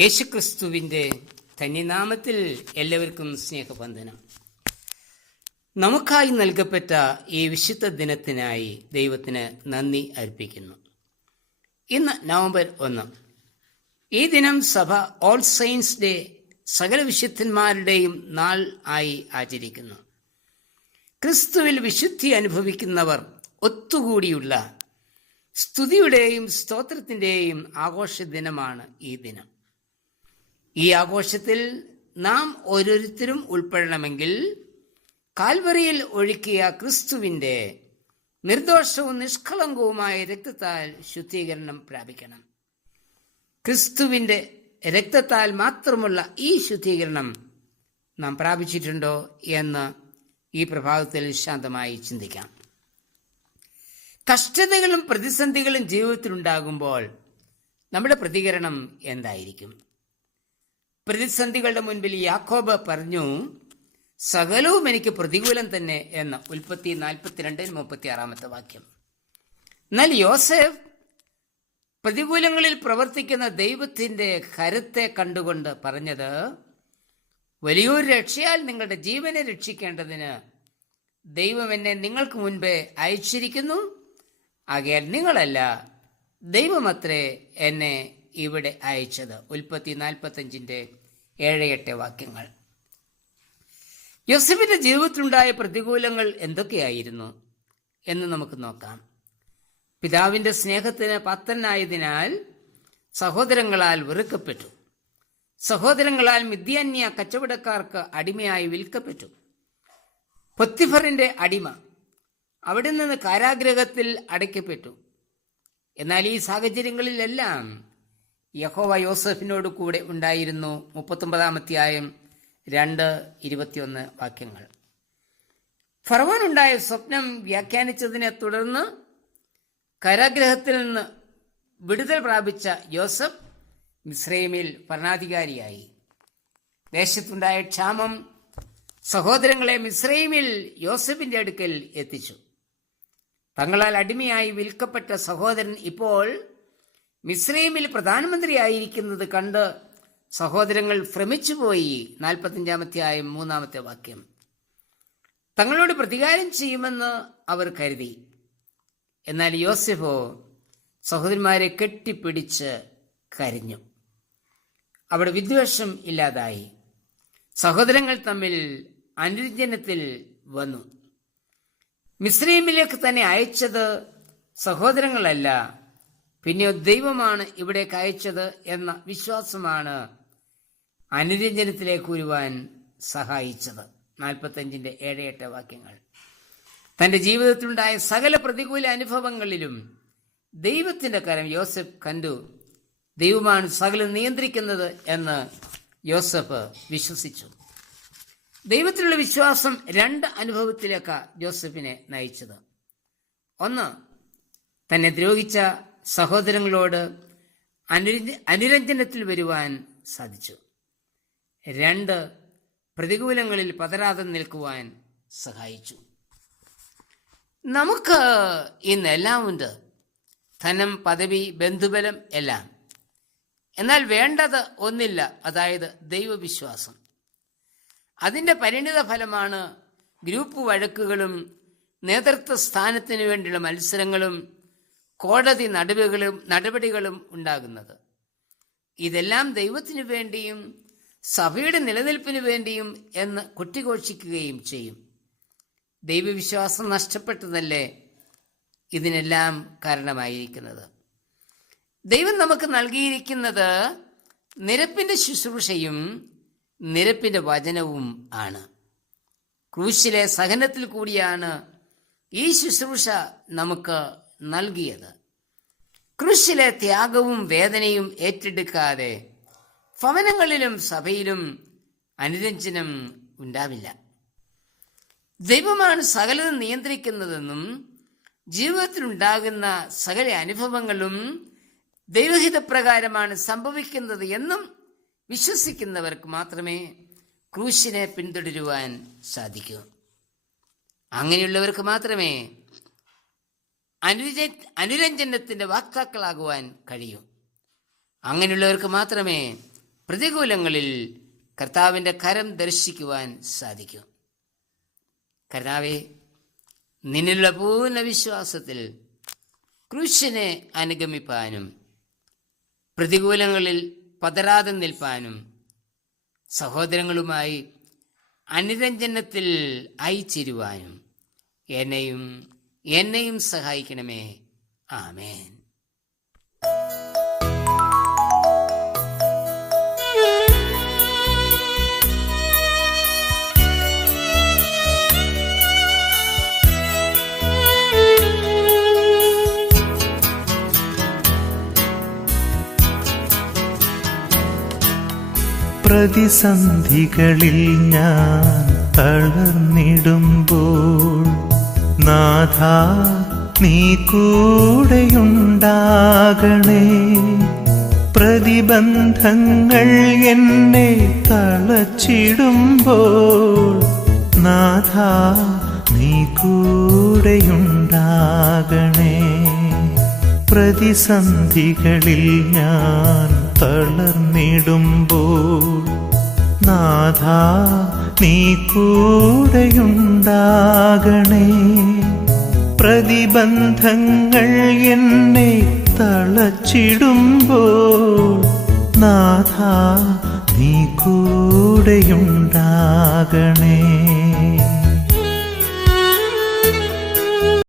യേശുക്രിസ്തുവിൻ്റെ ധന്യനാമത്തിൽ എല്ലാവർക്കും സ്നേഹവന്ദനം. നമുക്കായി നൽകപ്പെട്ട ഈ വിശുദ്ധ ദിനത്തിനായി ദൈവത്തിന് നന്ദി അർപ്പിക്കുന്നു. ഇന്ന് നവംബർ 1. ഈ ദിനം സഭ ഓൾ സെയിൻസ് ഡേ, സകല വിശുദ്ധന്മാരുടെയും നാൾ ആയി ആചരിക്കുന്നു. ക്രിസ്തുവിൽ വിശുദ്ധി അനുഭവിക്കുന്നവർ ഒത്തുകൂടിയുള്ള സ്തുതിയുടെയും സ്തോത്രത്തിൻ്റെയും ആഘോഷ ദിനമാണ് ഈ ദിനം. ഈ ആഘോഷത്തിൽ നാം ഓരോരുത്തരും ഉൾപ്പെടണമെങ്കിൽ കാൽവറിയിൽ ഒഴുക്കിയ ക്രിസ്തുവിൻ്റെ നിർദോഷവും നിഷ്കളങ്കവുമായ രക്തത്താൽ ശുദ്ധീകരണം പ്രാപിക്കണം. ക്രിസ്തുവിൻ്റെ രക്തത്താൽ മാത്രമുള്ള ഈ ശുദ്ധീകരണം നാം പ്രാപിച്ചിട്ടുണ്ടോ എന്ന് ഈ പ്രഭാതത്തിൽ ശാന്തമായി ചിന്തിക്കാം. കഷ്ടതകളും പ്രതിസന്ധികളും ജീവിതത്തിലുണ്ടാകുമ്പോൾ നമ്മുടെ പ്രതികരണം എന്തായിരിക്കും? പ്രതിസന്ധികളുടെ മുൻപിൽ യാക്കോബ് പറഞ്ഞു, സകലവും എനിക്ക് പ്രതികൂലം തന്നെ എന്ന്. ഉൽപ്പത്തി 42:36 വാക്യം. എന്നാൽ യോസേഫ് പ്രതികൂലങ്ങളിൽ പ്രവർത്തിക്കുന്ന ദൈവത്തിൻ്റെ കരുത്തെ കണ്ടുകൊണ്ട് പറഞ്ഞത്, വലിയൊരു രക്ഷയാൽ നിങ്ങളുടെ ജീവനെ രക്ഷിക്കേണ്ടതിന് ദൈവം എന്നെ നിങ്ങൾക്ക് മുൻപേ അയച്ചിരിക്കുന്നു. ആകയാൽ നിങ്ങളല്ല, ദൈവമത്രേ എന്നെ ഇവിടെ അയച്ചത്. ഉൽപ്പത്തി 45:7-8 വാക്യങ്ങൾ. യോസേഫിന്റെ ജീവിതത്തിലുണ്ടായ പ്രതികൂലങ്ങൾ എന്തൊക്കെയായിരുന്നു എന്ന് നമുക്ക് നോക്കാം. പിതാവിന്റെ സ്നേഹത്തിന് പാത്രനായതിനാൽ സഹോദരങ്ങളാൽ വെറുക്കപ്പെട്ടു. സഹോദരങ്ങളാൽ മിദ്യാന്യ കച്ചവടക്കാർക്ക് അടിമയായി വിൽക്കപ്പെട്ടു. പൊത്തിഫറിന്റെ അടിമ, അവിടെ നിന്ന് കാരാഗ്രഹത്തിൽ അടയ്ക്കപ്പെട്ടു. എന്നാൽ ഈ സാഹചര്യങ്ങളിലെല്ലാം യഹോവ യോസേഫിനോട് കൂടെ ഉണ്ടായിരുന്നു. 39:2-21 വാക്യങ്ങൾ. ഫറവോനുണ്ടായ സ്വപ്നം വ്യാഖ്യാനിച്ചതിനെ തുടർന്ന് കാരാഗ്രഹത്തിൽ നിന്ന് വിടുതൽ പ്രാപിച്ച യോസഫ് മിസ്രൈമിൽ ഭരണാധികാരിയായി. ദേശത്തുണ്ടായ ക്ഷാമം സഹോദരങ്ങളെ മിസ്രൈമിൽ യോസഫിന്റെ അടുക്കൽ എത്തിച്ചു. തങ്ങളാൽ അടിമയായി വിൽക്കപ്പെട്ട സഹോദരൻ ഇപ്പോൾ മിസ്രൈമിൽ പ്രധാനമന്ത്രിയായിരിക്കുന്നത് കണ്ട് സഹോദരങ്ങൾ ഭ്രമിച്ചുപോയി. 45-3 വാക്യം. തങ്ങളോട് പ്രതികാരം ചെയ്യുമെന്ന് അവർ കരുതി. എന്നാൽ യോസേഫോ സഹോദരന്മാരെ കെട്ടിപ്പിടിച്ച് കരഞ്ഞു. അവിടെ വിദ്വേഷം ഇല്ലാതായി. സഹോദരങ്ങൾ തമ്മിൽ അനുരഞ്ജനത്തിൽ വന്നു. മിസ്രൈമിലേക്ക് തന്നെ അയച്ചത് സഹോദരങ്ങളല്ല, പിന്നെയോ ദൈവമാണ് ഇവിടേക്ക് അയച്ചത് എന്ന വിശ്വാസമാണ് അനുരഞ്ജനത്തിലേക്ക് വരുവാൻ സഹായിച്ചത്. 45:7-8 വാക്യങ്ങൾ. തൻ്റെ ജീവിതത്തിലുണ്ടായ സകല പ്രതികൂല അനുഭവങ്ങളിലും ദൈവത്തിൻ്റെ കരം യോസഫ് കണ്ടു. ദൈവമാണ് സകലം നിയന്ത്രിക്കുന്നത് എന്ന് യോസഫ് വിശ്വസിച്ചു. ദൈവത്തിലുള്ള വിശ്വാസം 2 അനുഭവത്തിലേക്കാണ് യോസഫിനെ നയിച്ചത്. 1, തന്നെ ദ്രോഹിച്ച സഹോദരങ്ങളോട് അനുരഞ്ജനത്തിൽ വരുവാൻ സാധിച്ചു. 2, പ്രതികൂലങ്ങളിൽ പതരാതെ നിൽക്കുവാൻ സഹായിച്ചു. നമുക്ക് ഇന്ന് എല്ലാം ഉണ്ട്, ധനം, പദവി, ബന്ധുബലം എല്ലാം. എന്നാൽ വേണ്ടത് ഒന്നില്ല, അതായത് ദൈവവിശ്വാസം. അതിൻ്റെ പരിണിത ഫലമാണ് ഗ്രൂപ്പ് വഴക്കുകളും നേതൃത്വ സ്ഥാനത്തിനു വേണ്ടിയുള്ള മത്സരങ്ങളും കോടതി നടപടികളും ഉണ്ടാകുന്നത്. ഇതെല്ലാം ദൈവത്തിനു വേണ്ടിയും സഭയുടെ നിലനിൽപ്പിനു വേണ്ടിയും എന്ന് കൊട്ടിഘോഷിക്കുകയും ചെയ്യും. ദൈവവിശ്വാസം നഷ്ടപ്പെട്ടതല്ലേ ഇതിനെല്ലാം കാരണമായിരിക്കുന്നത്. ദൈവം നമുക്ക് നൽകിയിരിക്കുന്നത് നിരപ്പിൻ്റെ ശുശ്രൂഷയും നിരപ്പിൻ്റെ വചനവും ആണ്. ക്രൂശിലെ സഹനത്തിൽ കൂടിയാണ് ഈ ശുശ്രൂഷ നമുക്ക് നൽകിയത്. ക്രൂശിലെ ത്യാഗവും വേദനയും ഏറ്റെടുക്കാതെ ഭവനങ്ങളിലും സഭയിലും അനുരഞ്ജനം ഉണ്ടാവില്ല. ദൈവമാണ് സകലതും നിയന്ത്രിക്കുന്നതെന്നും ജീവിതത്തിലുണ്ടാകുന്ന സകല അനുഭവങ്ങളും ദൈവഹിതപ്രകാരമാണ് സംഭവിക്കുന്നത് എന്നും വിശ്വസിക്കുന്നവർക്ക് മാത്രമേ ക്രൂശിനെ പിന്തുടരുവാൻ സാധിക്കൂ. അങ്ങനെയുള്ളവർക്ക് മാത്രമേ അനുരഞ്ജനത്തിൻ്റെ വാക്താക്കളാകുവാൻ കഴിയൂ. അങ്ങനെയുള്ളവർക്ക് മാത്രമേ പ്രതികൂലങ്ങളിൽ കർത്താവിൻ്റെ കരം ദർശിക്കുവാൻ സാധിക്കും. കർത്താവേ, നിന്നിലുള്ള പൂർണ്ണ വിശ്വാസത്തിൽ ക്രൂശിനെ അനുഗമിപ്പാനും പ്രതികൂലങ്ങളിൽ പതറാതെ നിൽപ്പാനും സഹോദരങ്ങളുമായി അനുരഞ്ജനത്തിൽ അയച്ചിരുവാനും എന്നെയും സഹായിക്കണമേ. ആമേൻ. പ്രതിസന്ധികളിൽ ഞാൻ തളർന്നിടുമ്പോൾ നാഥാ നീ കൂടെയുണ്ടാകണേ. പ്രതിബന്ധങ്ങൾ എന്നെ തളച്ചിടുമ്പോൾ നാഥാ നീ കൂടെയുണ്ടാകണേ. പ്രതിസന്ധികളിൽ ഞാൻ തളർന്നിടുമ്പോൾ നാഥാ നീ കൂടെയുണ്ടാകണേ. പ്രതിബന്ധങ്ങൾ എന്നെ തളച്ചിടുമ്പോൾ നാഥാ നീ കൂടെയുണ്ടാകണേ.